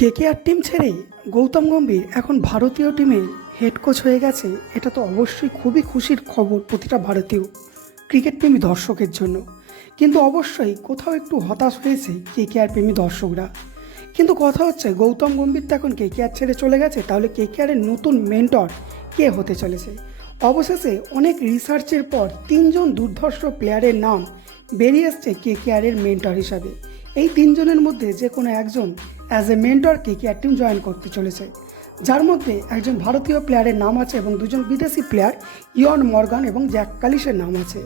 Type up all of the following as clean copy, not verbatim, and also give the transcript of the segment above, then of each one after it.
KKR team ছেড়ে গৌতম গম্ভীর এখন ভারতীয় টিমের হেড কোচ হয়ে গেছে। এটা তো অবশ্যই খুবই খুশির খবর প্রতিটা ভারতীয় ক্রিকেট প্রেমী দর্শকের জন্য। কিন্তু অবশ্যই কোথাও একটু হতাশ হয়েছে কেকেআর প্রেমী দর্শকরা। কিন্তু কথা হচ্ছে, গৌতম গম্ভীর তো এখন কেকেআর ছেড়ে চলে গেছে, তাহলে কেকেআরের নতুন মেন্টর কে হতে চলেছে? অবশেষে অনেক রিসার্চের পর তিনজন দুর্ধর্ষ প্লেয়ারের নাম বেরিয়ে এসছে কেকেআরের মেন্টর হিসাবে। এই তিনজনের মধ্যে যে কোনো একজন as a mentor KKR team join করতে চলেছে, যার মধ্যে একজন ভারতীয় প্লেয়ারের নাম আছে এবং দুজন বিদেশি প্লেয়ার ইয়ন মর্গান এবং জ্যাক কালিসের নাম আছে।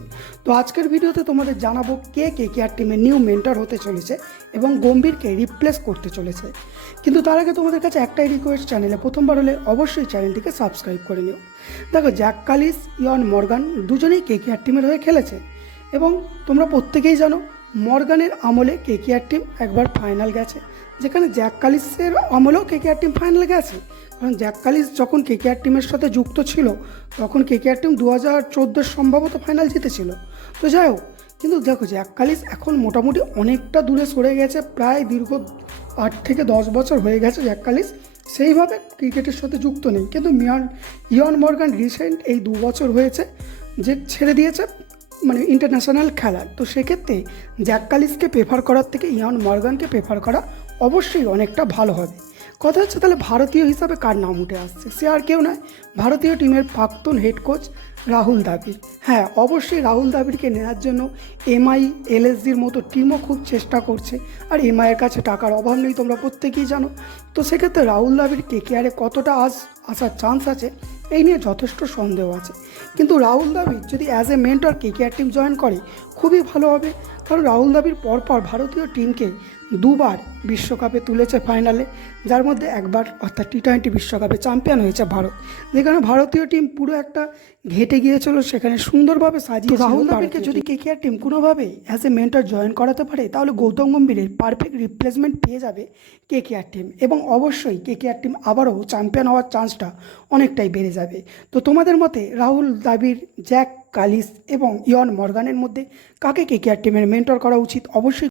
তো আজকের ভিডিওতে তোমাদের জানাবো কে কেকেআর টিমের নিউ মেন্টর হতে চলেছে এবং গম্ভীরকে রিপ্লেস করতে চলেছে। কিন্তু তার আগে তোমাদের কাছে একটাই রিকোয়েস্ট, চ্যানেলে প্রথমবার হলে অবশ্যই চ্যানেলটিকে সাবস্ক্রাইব করে নিও। দেখো, জ্যাক কালিস, ইয়ন মর্গান দুজনেই কেকেআর টিমের হয়ে খেলেছে এবং তোমরা প্রত্যেকেই জানো মর্গানের আমলে কেকেআর টিম একবার ফাইনাল গেছে, যেখানে জ্যাক কালিসের আমলেও কেকেআর টিম ফাইনাল গেছে। কারণ জ্যাক কালিস যখন কেকেআর টিমের সাথে যুক্ত ছিল তখন কেকেআর টিম 2014 সম্ভবত ফাইনাল জিতেছিল। তো যাই হোক, কিন্তু দেখো জ্যাক কালিস এখন মোটামুটি অনেকটা দূরে সরে গেছে, প্রায় দীর্ঘ 8 থেকে 10 বছর হয়ে গেছে জ্যাক কালিস সেইভাবে ক্রিকেটের সাথে যুক্ত নেই। কিন্তু ইয়ন মর্গান রিসেন্ট এই 2 বছর হয়েছে যে ছেড়ে দিয়েছে মানে ইন্টারন্যাশনাল খেলার। তো সেক্ষেত্রে জ্যাক কালিসকে প্রেফার করার থেকে ইয়ন মর্গানকে প্রেফার করা অবশ্যই অনেকটা ভালো হবে। কথা হচ্ছে, তাহলে ভারতীয় হিসাবে কার নাম উঠে আসছে? সে আর কেউ নয়, ভারতীয় টিমের প্রাক্তন হেড কোচ রাহুল দ্রাবিড়। হ্যাঁ, অবশ্যই রাহুল দ্রাবিড়কে নেওয়ার জন্য এমআই, এলএসজির মতো টিমও খুব চেষ্টা করছে, আর এমআইয়ের কাছে টাকার অভাব নেই, তোমরা প্রত্যেকেই জানো। তো সেক্ষেত্রে রাহুল দ্রাবিড় কেকেআরে কতটা আসার চান্স আছে এই নিয়ে যথেষ্ট সন্দেহ আছে। কিন্তু রাহুল দ্রাবিড় যদি as a mentor KKR team join করে খুবই ভালো হবে। কারণ রাহুল দ্রাবিড় পরপর ভারতীয় টিমকে 2বার বিশ্বকাপে তুলেছে ফাইনালে, যার মধ্যে একবার অর্থাৎ টি20 বিশ্বকাপে চ্যাম্পিয়ন হয়েছে ভারত, যেখানে ভারতীয় টিম পুরো একটা ঘেটে গিয়েছিল, সেখানে সুন্দরভাবে সাজিয়ে। রাহুল দ্রাবিড়কে যদি কেকেআর টিম কোনোভাবে অ্যাজ এ মেন্টর জয়েন করাতে পারে তাহলে গৌতম গম্ভীরের পারফেক্ট রিপ্লেসমেন্ট পেয়ে যাবে কেকেআর টিম, এবং অবশ্যই কেকেআর টিম আবারও চ্যাম্পিয়ন হওয়ার চান্সটা অনেকটাই বেড়ে যাবে। তো তোমাদের মতে রাহুল দ্রাবিড়, জ্যাক কালিস এবং ইয়ন মর্গানের মধ্যে কাকে কেকেআর টিমের মেন্টর করা উচিত? অবশ্যই